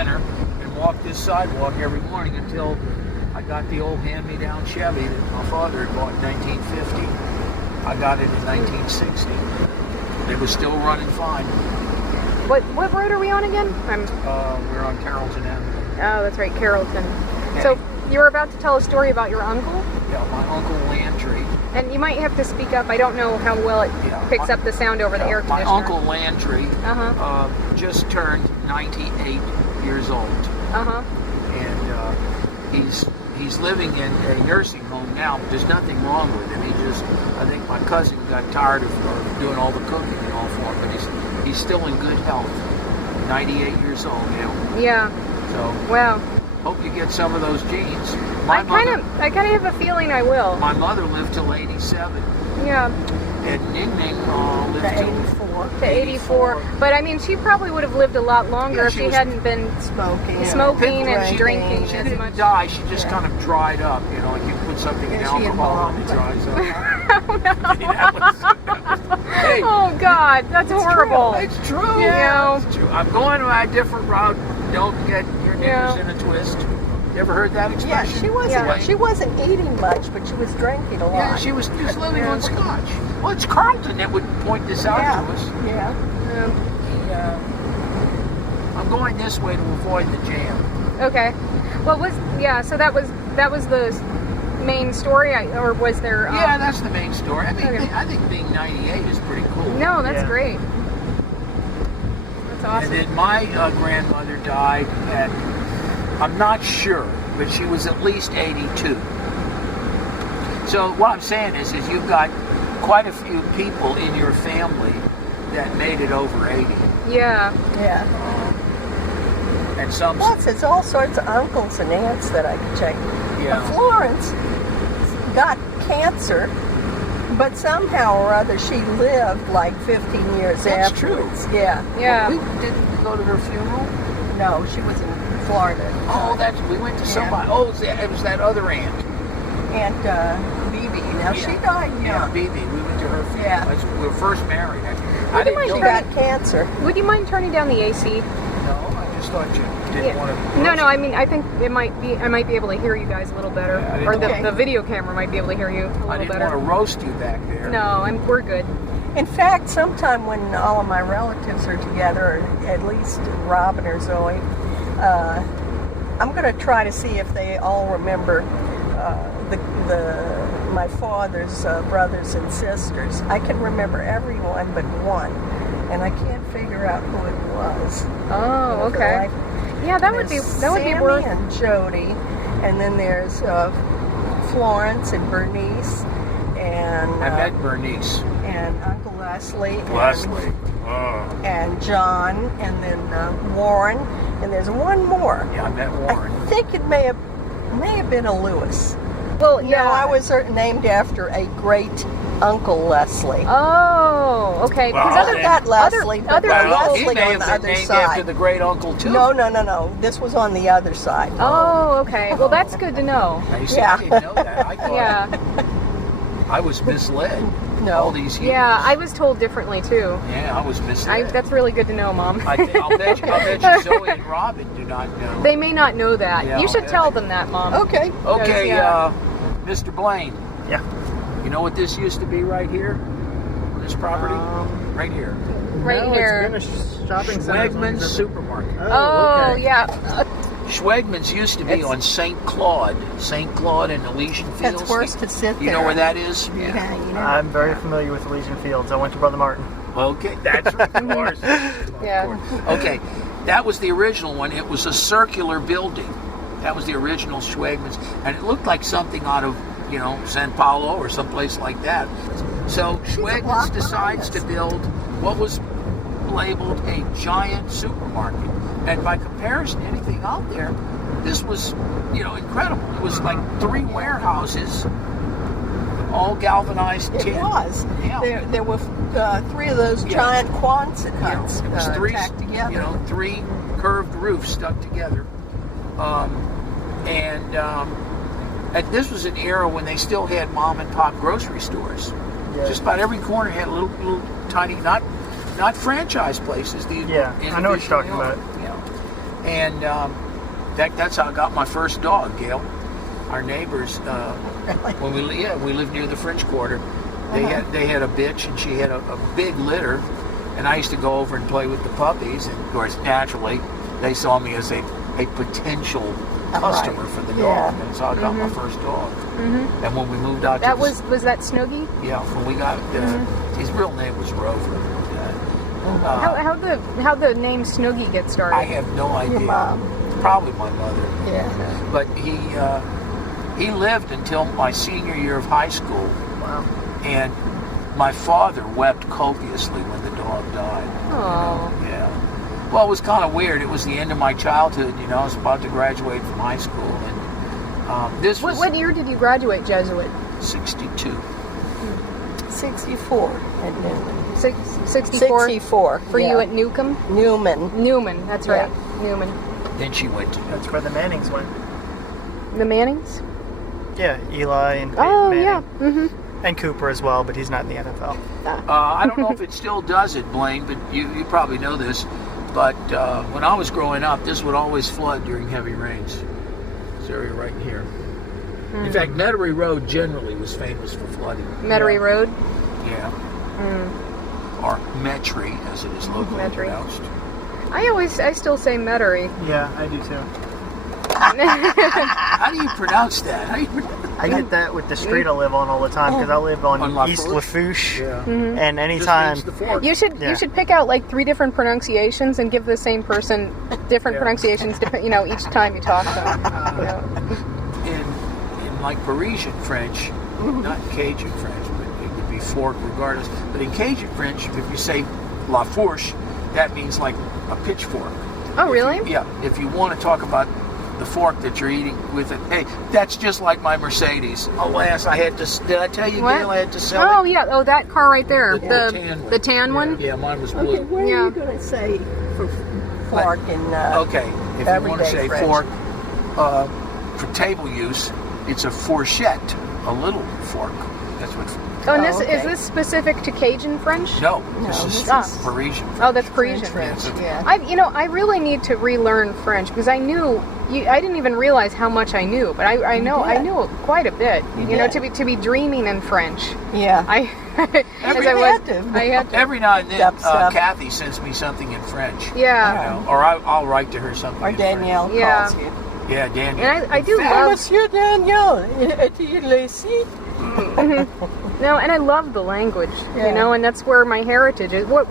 dinner and walked this sidewalk every morning until I got the old hand-me-down Chevy that my father had bought in 1950. I got it in 1960. It was still running fine. What road are we on again? We're on Carrollton Avenue. Oh, that's right, Carrollton. Yeah. So you were about to tell a story about your uncle? Yeah, my Uncle Landry. And you might have to speak up. I don't know how well it picks up the sound over the air My conditioner. Uncle Landry just turned 98 years old. And he's living in a nursing home now, but there's nothing wrong with him. I think my cousin got tired of doing all the cooking and all for him, but he's still in good health. 98 years old now. Yeah. So wow. Hope you get some of those genes. I kind of have a feeling I will. My mother lived till 87. Yeah. And Ning Ning lived to 84. But I mean, she probably would have lived a lot longer if she hadn't been smoking and drinking She as didn't much. die. She just kind of dried up. You know, like you put something in alcohol and it dries up. Hey, oh God, that's horrible. It's true. Yeah. It's true. I'm going a different route. Don't get your knickers in a twist. You ever heard that expression? Yeah, she wasn't eating much, but she was drinking a lot. Yeah, she was just living on scotch. Well, it's Carlton that would point this out to us. Yeah. I'm going this way to avoid the jam. Okay. So that was the main story, or was there? Yeah, that's the main story. I mean, I think being 98 is pretty cool. No, that's great. That's awesome. And then my grandmother died at, I'm not sure, but she was at least 82. So what I'm saying is you've got quite a few people in your family that made it over 80. Yeah. Yeah. And some... Plus, it's all sorts of uncles and aunts that I can check. Yeah. Florence got cancer, but somehow or other she lived like 15 years That's afterwards. true. Yeah. Yeah. Well, didn't we go to her funeral? No, she was in Florida. Oh, we went to somebody. Oh, it was that other aunt. Aunt Bibi. Now she died young. Yeah, Bibi. We went to her funeral. Yeah. We were first married. I didn't know she got cancer. Would you mind turning down the AC? No, I just thought you didn't want to. No. I mean, I think I might be able to hear you guys a little better, or the video camera might be able to hear you a little better. I didn't want to roast you back there. No, we're good. In fact, sometime when all of my relatives are together, or at least Robin or Zoe, I'm going to try to see if they all remember my father's brothers and sisters. I can remember everyone but one, and I can't figure out who it was. Oh, okay. Yeah, that would be worth. Sammy and Jody, and then there's Florence and Bernice, and I met Bernice and Uncle Leslie. And John, and then Warren, and there's one more. Yeah, I met Warren. I think it may have been a Lewis. Well, yeah. No, I was named after a great Uncle Leslie. Oh, okay. Well, Not Leslie, but Leslie he may on the have other been named side. after the great uncle too. No. This was on the other side. Oh, okay. Well, that's good to know. I didn't know that. I thought Yeah. I was misled. No. All these years. Yeah, I was told differently too. Yeah, I was misled. That's really good to know, Mom. I'll bet you Zoe and Robin do not know. They may not know that. Yeah, you should okay. tell them that, Mom. Okay. Okay, Yeah. Mr. Blaine. Yeah. You know what this used to be right here? This property? Right here. Right here. It's been a shopping center. Schwegman's Supermarket. Oh, okay. yeah. Schwegman's used to be on St. Claude and Elysian Fields. That's worse to sit there. You know where that is? Yeah, you know. I'm very familiar with Elysian Fields. I went to Brother Martin. Okay, that's of course. Yeah. Okay, that was the original one. It was a circular building. That was the original Schwegman's, and it looked like something out of, San Paulo or someplace like that. So Schwegman's decides to build what was labeled a giant supermarket, and by comparison to anything out there, this was, incredible. It was like 3 warehouses, all galvanized tin. It was. Yeah. There were 3 of those giant Quonset huts It was 3, tacked together. 3 curved roofs stuck together. And this was an era when they still had mom and pop grocery stores. Yeah. Just about every corner had little tiny, not franchise places. These Yeah, I know what you're talking about. And that's how I got my first dog, Gail. Our neighbors, when we lived near the French Quarter, they had a bitch, and she had a big litter, and I used to go over and play with the puppies, and of course, naturally, they saw me as a potential customer for the dog, and so I got my first dog. And when we moved out, was that Snoogie? Yeah, when we got his real name was Rover. How the name Snoogie get started? I have no idea. Your mom. Probably my mother. Yeah. But he lived until my senior year of high school. Wow. And my father wept copiously when the dog died. Oh. Yeah. Well, it was kind of weird. It was the end of my childhood. You know, I was about to graduate from high school, and this was What year did you graduate Jesuit? 62. 64 at Newman. 64 64 for you at Newcomb. Newman. That's Yeah. right, Newman. Then she went to. That's where the Mannings went. The Mannings. Yeah, Eli and Peyton Oh Manning. yeah. And Cooper as well, but he's not in the NFL. I don't know if it still does it, Blaine, but you probably know this. But when I was growing up, this would always flood during heavy rains. This area right here. In fact, Metairie Road generally was famous for flooding. Metairie Road. Yeah. Or Metairie, as it is locally Metairie. pronounced. I still say Metairie. Yeah, I do too. How do you pronounce that? How do you pronounce I get that with the street I live on all the time because I live on East Lafourche? Lafourche, Yeah. and anytime Just means the fork. You should pick out like 3 different pronunciations and give the same person different pronunciations. Each time you talk to them. in like Parisian French, not Cajun French, but it would be fork regardless. But in Cajun French, if you say La Fourche, that means like a pitchfork. Oh, really? Yeah. If you want to talk about the fork that you're eating with it, hey, that's just like my Mercedes. Alas, did I tell you, What? Gail, I had to sell Oh it? yeah. Oh, that car right there. The tan one. The tan one. Yeah, mine was blue. Okay, what are you going to say for fork in Okay, if you want to everyday say French? fork, for table use, it's a fourchette, a little fork. That's what. Oh, and Oh, okay. is this specific to Cajun French? No, this No, is this is- Parisian French. Oh, that's Parisian French, yeah. I really need to relearn French because I didn't even realize how much I knew, but I knew quite a bit. You know, did. to be dreaming in French. Yeah. I had to. Every now and then, Dub-stuff. Kathy sends me something in French. Yeah. You know, or I'll write to her something. Or in Danielle Yeah. calls you. French. Yeah, Danielle. And I do In fact, love. Monsieur Danielle, est-il ici? No, and I love the language, Yeah. and that's where my heritage is. Where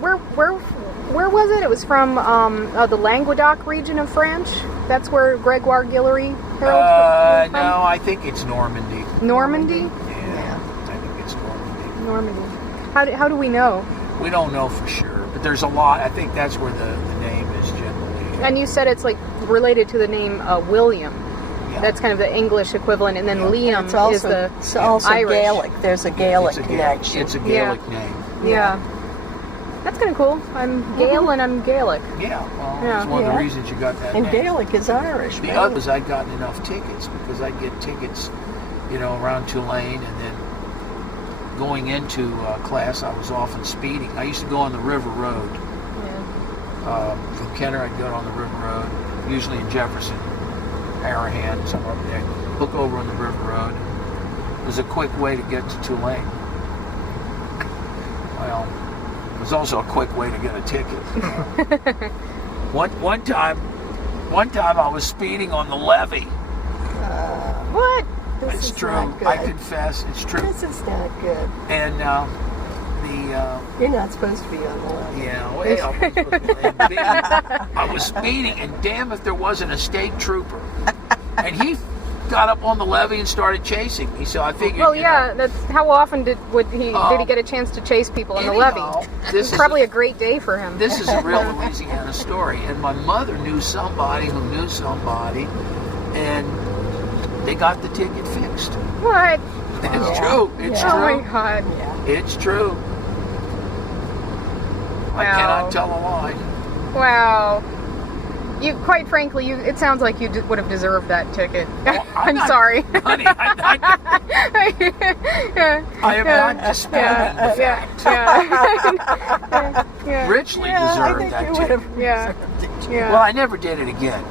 was it? It was from the Languedoc region of France. That's where Gregoire Guillory hailed from. no, I think it's Normandy. Normandy. Yeah, I think it's Normandy. Normandy. How do we know? We don't know for sure, but there's a lot. I think that's where the name is generally. And you said it's like related to the name William. Yeah. That's kind of the English equivalent, and then Liam It's also, is the it's also Irish. Gaelic. There's a Gaelic It's a connection. It's a Gaelic name. Yeah. That's kind of cool. I'm Gael and I'm Gaelic. Yeah, well, Yeah. that's one of Yeah. the reasons you got that And name. Gaelic is Irish. The right? others, I'd gotten enough tickets because I'd get tickets, around Tulane, and then going into class, I was often speeding. I used to go on the River Road. From Kenner, I'd go on the River Road, usually in Jefferson, Harahan, somewhere up there. Look over on the River Road. It was a quick way to get to Tulane. Well, it was also a quick way to get a ticket. One time I was speeding on the levee. What? This It's is true. not good. I confess, it's true. This is not good. And You're not supposed to be on the levee. I was speeding, and damn if there wasn't a state trooper. And he got up on the levee and started chasing me. So I figured. Well, yeah. That's how often did he get a chance to chase people on the levee? This is Probably a great day for him. This is a real Louisiana story. And my mother knew somebody who knew somebody, and they got the ticket fixed. What? It's true. It's Oh true. my God! Yeah. It's true. I Wow. cannot tell a lie. Wow. You, quite frankly, it sounds like you would have deserved that ticket. Well, I'm not- sorry. Honey, I am not disputing the fact. Yeah. Richly I deserved think that you would ticket. have Yeah. deserved it. Yeah. Well, I never did it again.